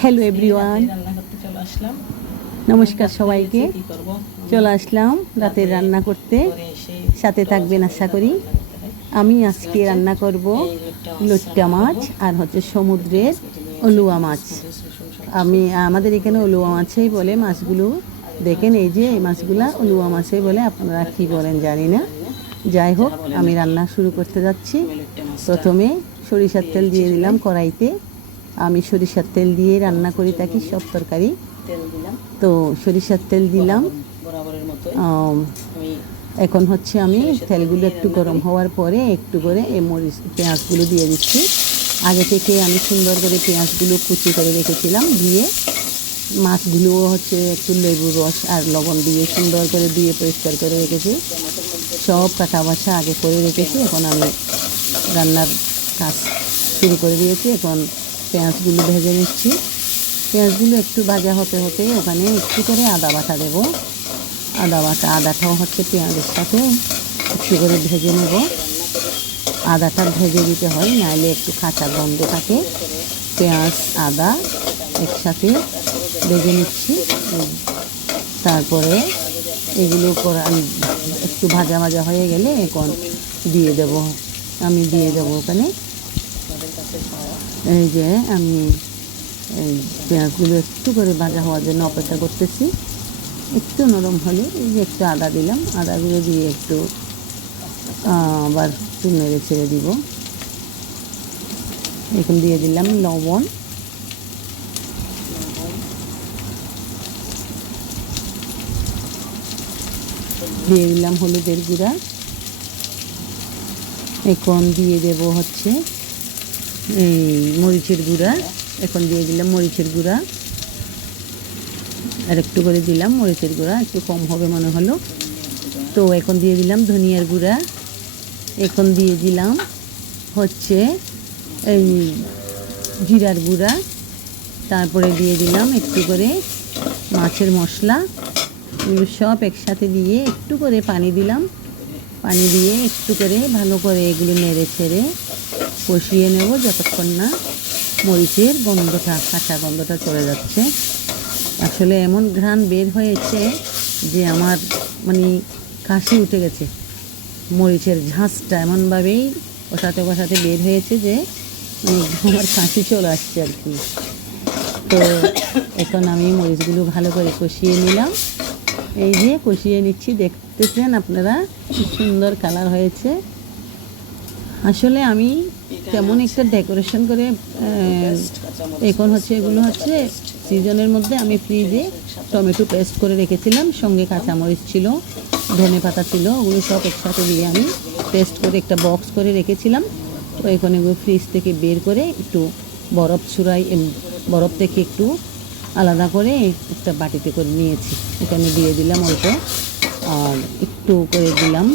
Hello everyone, নমস্কার সবাইকে। চলে আসলাম রাতের রান্না করতে, সাথে থাকবেন আশা করি। আমি আজকে রান্না করব লইট্টা মাছ আর হচ্ছে সমুদ্রের অলুয়া মাছ। আমাদের এখানে অলুয়া মাছই বলে মাছগুলো। দেখেন এই যে এই মাছগুলা অলুয়া মাছই বলে, আপনারা কি বলেন জানি না। যাই হোক, আমি রান্না শুরু করতে যাচ্ছি। প্রথমে সরিষার তেল দিয়ে দিলাম কড়াইতে। আমি সরিষার তেল দিয়ে রান্না করি থাকি সব তরকারি। তো সরিষার তেল দিলাম। এখন হচ্ছে আমি তেলগুলো একটু গরম হওয়ার পরে একটু করে এই মরিচ পেঁয়াজগুলো দিয়ে দিচ্ছি। আগে থেকে আমি সুন্দর করে পেঁয়াজগুলো কুচি করে রেখেছিলাম, দিয়ে মাছগুলোও হচ্ছে একটু লেবুর রস আর লবণ দিয়ে সুন্দর করে দিয়ে পরিষ্কার করে রেখেছি। সব কাটা বাছা আগে করে রেখেছি। এখন আমি রান্নার কাজ শুরু করে দিয়েছি। এখন পেঁয়াজগুলো ভেজে নিচ্ছি। পেঁয়াজগুলো একটু ভাজা হতে হতে ওখানে একটু করে আদা বাটা দেব। আদাটাও হচ্ছে পেঁয়াজের সাথে একটু করে ভেজে নেব। আদাটা ভেজে দিতে হয়, নাইলে একটু কাঁচা গন্ধ থাকে। পেঁয়াজ আদা একসাথে ভেজে নিচ্ছি। তারপরে এগুলো একটু ভাজা ভাজা হয়ে গেলে এখন আমি দিয়ে দেবো ওখানে। এই যে আমি এই পেঁয়াজগুলো একটু করে ভাজা হওয়ার জন্য অপেক্ষা করতেছি। একটু নরম হলে এই যে একটু আদা দিলাম, আদাগুলো দিয়ে একটু আবার একটু নেড়ে ছেড়ে দিব। এখন দিয়ে দিলাম লবণ, দিয়ে দিলাম হলুদের গুঁড়া। এখন দিয়ে দেব হচ্ছে এই মরিচের গুঁড়া। এখন দিয়ে দিলাম মরিচের গুঁড়া, আর একটু করে দিলাম মরিচের গুঁড়া, একটু কম হবে মনে হলো। তো এখন দিয়ে দিলাম ধনিয়ার গুঁড়া। এখন দিয়ে দিলাম হচ্ছে এই জিরার গুঁড়া। তারপরে দিয়ে দিলাম একটু করে মাছের মশলা। এগুলো সব একসাথে দিয়ে একটু করে পানি দিলাম। পানি দিয়ে একটু করে ভালো করে এগুলো নেড়ে ছেড়ে কষিয়ে নেব যতক্ষণ না মরিচের গন্ধটা, কাঁচা গন্ধটা চলে যাচ্ছে। আসলে এমন ঘ্রাণ বের হয়েছে যে আমার মানে কাশি উঠে গেছে। মরিচের ঝাঁঝটা এমনভাবেই কষাতে কষাতে বের হয়েছে যে আমার কাশি চলে আসছে আর কি। তো এখন আমি মরিচগুলো ভালো করে কষিয়ে নিলাম। এই যে কষিয়ে নিচ্ছি, দেখতেছেন আপনারা কি সুন্দর কালার হয়েছে। আসলে আমি তেমন একটা ডেকোরেশন করে এখন হচ্ছে এগুলো হচ্ছে সিজনের মধ্যে আমি ফ্রিজে টমেটো পেস্ট করে রেখেছিলাম, সঙ্গে কাঁচামরিচ ছিল, ধনে পাতা ছিল, ওগুলো সব একসাথে দিয়ে আমি পেস্ট করে একটা বক্স করে রেখেছিলাম। তো এখন এগুলো ফ্রিজ থেকে বের করে একটু বরফ থেকে একটু আলাদা করে একটা বাটিতে করে নিয়েছি। এখানে দিয়ে দিলাম অল্প, আর একটু করে দিলাম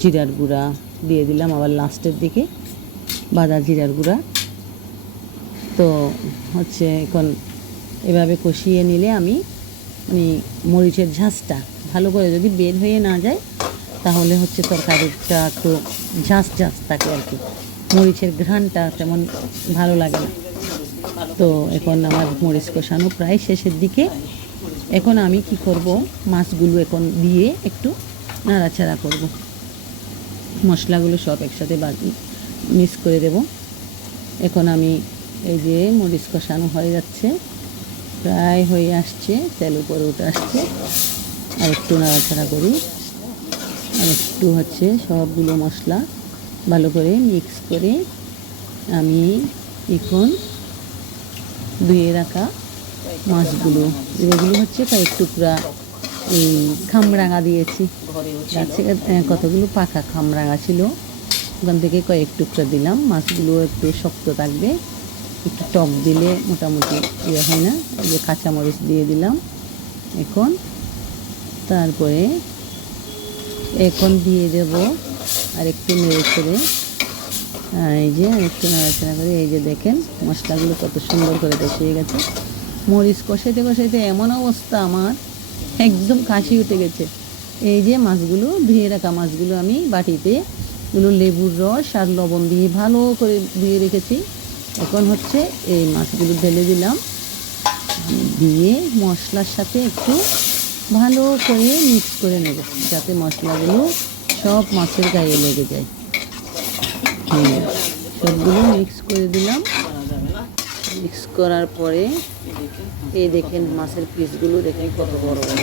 জিরার গুঁড়া, দিয়ে দিলাম আবার লাস্টের দিকে ভাজা জিরার গুঁড়া। তো হচ্ছে এখন এভাবে কষিয়ে নিলে আমি মরিচের ঝাঁঝটা ভালো করে যদি বের হয়ে না যায় তাহলে হচ্ছে তরকারিটা একটু ঝাঁঝ থাকে আর কি, মরিচের ঘ্রাণটা তেমন ভালো লাগে না। তো এখন আমার মরিচ কষানো প্রায় শেষের দিকে। এখন আমি কি করব, মাছগুলো এখন দিয়ে একটু নাড়াচাড়া করব। মশলাগুলো সব একসাথে মিক্স করে দেব। এখন আমি এই যে মরিচ কষানো হয়ে যাচ্ছে, প্রায় হয়ে আসছে, তেল উপরে উঠে আসছে। আর একটু নাড়াচাড়া করি, আর একটু হচ্ছে সবগুলো মশলা ভালো করে মিক্স করে আমি এখন ধুয়ে রাখা মাছগুলো, এগুলো হচ্ছে কয়েক টুকরা এই খামরাঙা দিয়েছি। গাছে কতগুলো পাকা খামরাঙা ছিল, ওখান থেকে কয়েক টুকরা দিলাম। মাছগুলো একটু শক্ত থাকবে, একটু টক দিলে মোটামুটি ইয়ে হয় না। এই যে কাঁচামরিচ দিয়ে দিলাম এখন। তারপরে এখন দিয়ে দেব আর একটু নেড়ে ছেড়ে, এই যে একটু নাড়াচাড়া করে। এই যে দেখেন মশলাগুলো কত সুন্দর করে কষিয়ে গেছে। মরিচ কষাইতে কষাইতে এমন অবস্থা আমার একদম কাশি উঠে গেছে। এই যে মাছগুলো ধুয়ে রাখা মাছগুলো আমি বাটিতে লেবুর রস আর লবণ দিয়ে ভালো করে ধুয়ে রেখেছি। এখন হচ্ছে এই মাছগুলো ঢেলে দিলাম, দিয়ে মশলার সাথে একটু ভালো করে মিক্স করে নেব, যাতে মশলাগুলো সব মাছের গায়ে লেগে যায়। সবগুলো মিক্স করে দিলাম। মিক্স করার পরে এই দেখেন মাছের পিসগুলো দেখেন কত বড় বড়।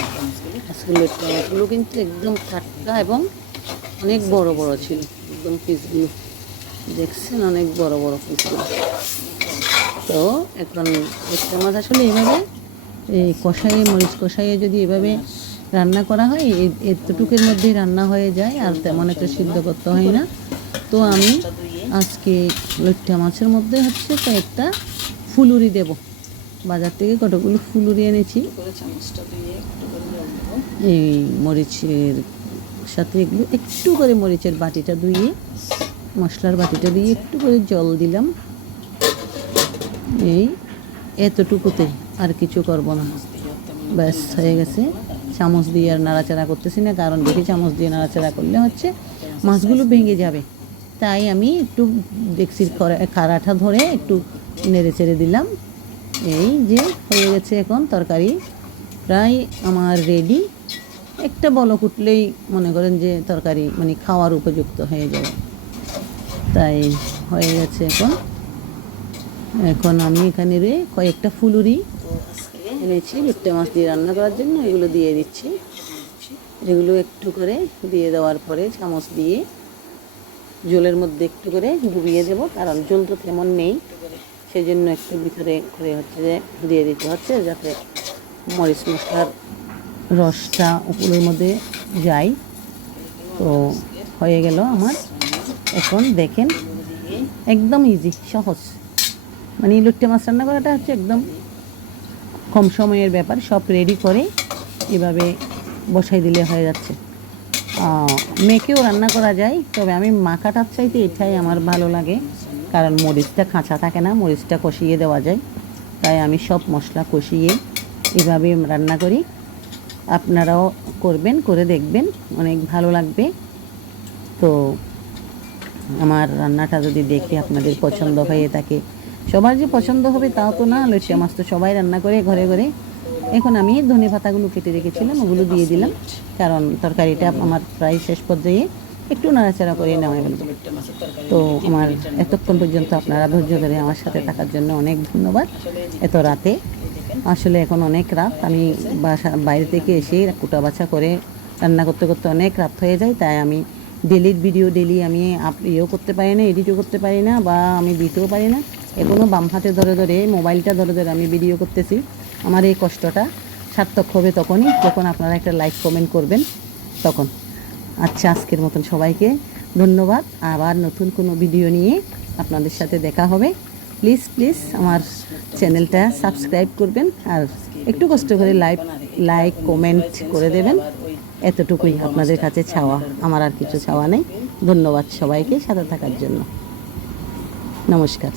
আজকের মাছগুলো কিন্তু একদম টাটকা এবং অনেক বড় বড় ছিল, একদম পিসগুলো দেখছেন অনেক বড় বড় পিসগুলো। তো এখন একটা মাছ আসলে এইভাবে এই কষাইয়ে, মরিচ কষাইয়ে যদি এভাবে রান্না করা হয়, এতটুকুর মধ্যেই রান্না হয়ে যায়, আর তেমন একটা সিদ্ধ করতে হয় না। তো আমি আজকে লইট্টা মাছের মধ্যে হচ্ছে কয়েকটা ফুলুরি দেব। বাজার থেকে কতগুলো ফুলুরি এনেছি, এই মরিচের সাথে এগুলো একটু করে মরিচের বাটিটা ধুয়ে, মশলার বাটিটা দিয়ে একটু করে জল দিলাম। এই এতটুকুতে আর কিছু করব না, ব্যাস হয়ে গেছে। চামচ দিয়ে আর নাড়াচাড়া করতেছি না, কারণ দেখি চামচ দিয়ে নাড়াচাড়া করলে হচ্ছে মাছগুলো ভেঙে যাবে। তাই আমি একটু ডেকচির কারাটা ধরে একটু নেড়ে চেড়ে দিলাম। এই যে হয়ে গেছে, এখন তরকারি প্রায় আমার রেডি। একটা বলক উঠলেই মনে করেন যে তরকারি মানে খাওয়ার উপযুক্ত হয়ে যাবে। তাই হয়ে গেছে এখন। এখন আমি এখানে কয়েকটা ফুলুরি এনেছি লইট্টা মাছ দিয়ে রান্না করার জন্য, এগুলো দিয়ে দিচ্ছি। এগুলো একটু করে দিয়ে দেওয়ার পরে চামচ দিয়ে জলের মধ্যে একটু করে ডুবিয়ে দেব, কারণ জল তো তেমন নেই, সেই জন্য একটু ভিতরে করে হচ্ছে যে দিয়ে দিতে হচ্ছে, যাতে মরিচ মশলার রসটা উপরের মধ্যে যায়। তো হয়ে গেল আমার। এখন দেখেন একদম ইজি, সহজ, মানে লইট্টা মাছ রান্না করাটা হচ্ছে একদম কম সময়ের ব্যাপার। সব রেডি করে এভাবে বসাই দিলে হয়ে যাচ্ছে। মেখেও রান্না করা যায়, তবে আমি মাখাটার চাইতে এটাই আমার ভালো লাগে, কারণ মরিচটা কাঁচা থাকে না, মরিচটা কষিয়ে দেওয়া যায়। তাই আমি সব মশলা কষিয়ে এভাবে রান্না করি। আপনারাও করবেন, করে দেখবেন, অনেক ভালো লাগবে। তো আমার রান্নাটা যদি দেখে আপনাদের পছন্দ হয়ে থাকে, সবার যে পছন্দ হবে তাও তো না, লইট্টা মাছ তো সবাই রান্না করে ঘরে ঘরে। এখন আমি ধনে পাতাগুলো কেটে রেখেছিলাম, ওগুলো দিয়ে দিলাম, কারণ তরকারিটা আমার প্রায় শেষ পর্যায়ে, একটু নাড়াচাড়া করে নেওয়া ফেলবো। তো আমার এতক্ষণ পর্যন্ত আপনারা ধৈর্য ধরে আমার সাথে থাকার জন্য অনেক ধন্যবাদ। এত রাতে, আসলে এখন অনেক রাত, আমি বাইরে থেকে এসে কুটা বাছা করে রান্না করতে করতে অনেক রাত হয়ে যায়। তাই আমি ভিডিও ডেলি আমি ইয়েও করতে পারি না, এডিটও করতে পারি না, বা আমি দিতেও পারি না। এখনও বাম হাতে ধরে ধরে, মোবাইলটা ধরে ধরে আমি ভিডিও করতেছি। আমার এই কষ্টটা সার্থক হবে তখনই, যখন আপনারা একটা লাইক কমেন্ট করবেন তখন। আচ্ছা, আজকের মতন সবাইকে ধন্যবাদ। আবার নতুন কোনো ভিডিও নিয়ে আপনাদের সাথে দেখা হবে। প্লিজ প্লিজ আমার চ্যানেলটা সাবস্ক্রাইব করবেন, আর একটু কষ্ট করে লাইক কমেন্ট করে দেবেন। এতটুকুই আপনাদের কাছে চাওয়া, আমার আর কিছু চাওয়া নেই। ধন্যবাদ সবাইকে সাথে থাকার জন্য। নমস্কার।